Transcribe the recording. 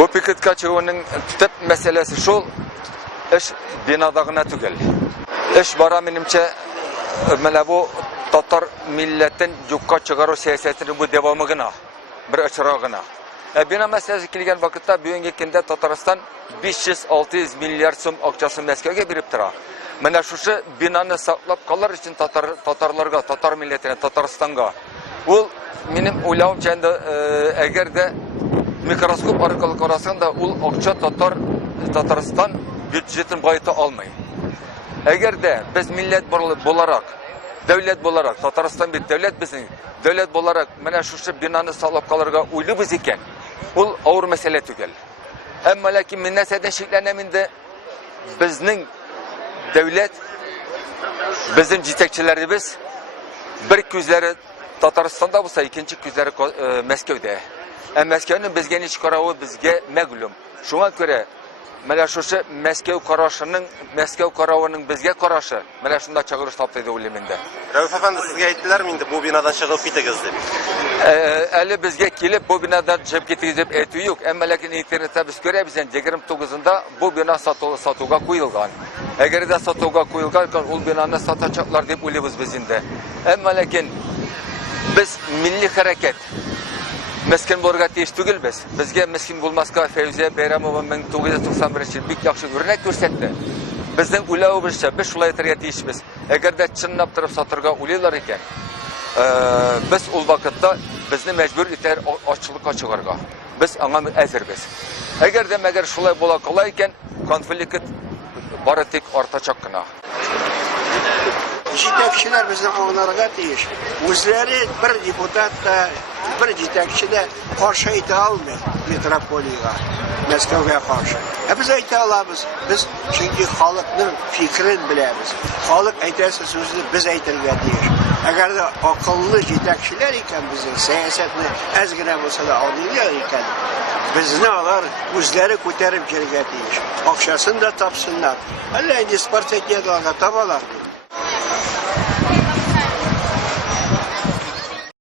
Bu pikit kaçığının tip meselesi şu, iş binadağına tügel. İş bara menimçe, bu Tatar milletin yukka çıkarı siyasetinin bu devamı gına, bir açırağı gına. Bina meselesi kilgen vakitte büyüngekinde Tataristan 500-600 milyar sum akçası Moskova'ya birip tıra. Mana şu binanı saklap kalır için Tatarlarga, Tatar milletine, Tataristan'a. Bu benim uylavımca eğer de mikroskop arkalı karasında ul akça Tataristan bütçetin bayıtı almayın. Eğer de biz millet olarak, devlet olarak, Tataristan bir devlet bizim, devlet olarak mana şu binanı saklap kalırga uylu biz iken, ul ağır mesele tügel. Ama lakin minneseden şekleneminde bizning devlet, bizim yetekçilerimiz bir küzleri Tataristan'da olsa ikinci küzleri Moskova'da. Moskova'nın bizge niç karağı bizge meglum. Şuna göre mana şu Moskova kararının bizge karşı mana şunda çağırış taptıydı uliminde. Rauf Efendi sizge ayttılar mı bu binadan çıkıp gitiniz deb? Ali bizge kelip bu binadan çıkıp gitiniz deb aytıyor yok. Ama lakin internette biz göremizen 29'unda bu bina satuga koyulgan. Eğer de satuga koyulgan ol binanı satacaklar deb uyluyuz bizinde. Ama lakin biz milli hareket meskin borga teyiş tügül biz. Bizge meskin bulmaska Fevziye Beyramova 1991 yıl bir yakşı örnek görsetti. Bizden ulağı bizce biz şulay terge teyişimiz. Eğer de çınlap taraf satırga ulaylar iken biz ol vakitte bizni mecbur iter açılıkka çıkarga. Biz ana ezir biz. Eğer de şulay bola kalayken konflikt baratik ortaçak kına. Yetekçiler bizim onlara teyiş. Özleri bir deputat da bir yetekçi de karşı ite almıyor metropoliga, Moskova'ya karşı. Biz ite alabız. Biz çünkü halkın fikrini biliriz. Halk aytarsa sözünü biz aytırga teyiş. Eğer de akıllı yetekçiler iken bizim siyasetini ezgine olsa da anlıyor iken biz ne alır? Özleri ko'tarib kelga teyiş. Akşasını da tapsınlar. Allah'ın ispat etdiği tabalar.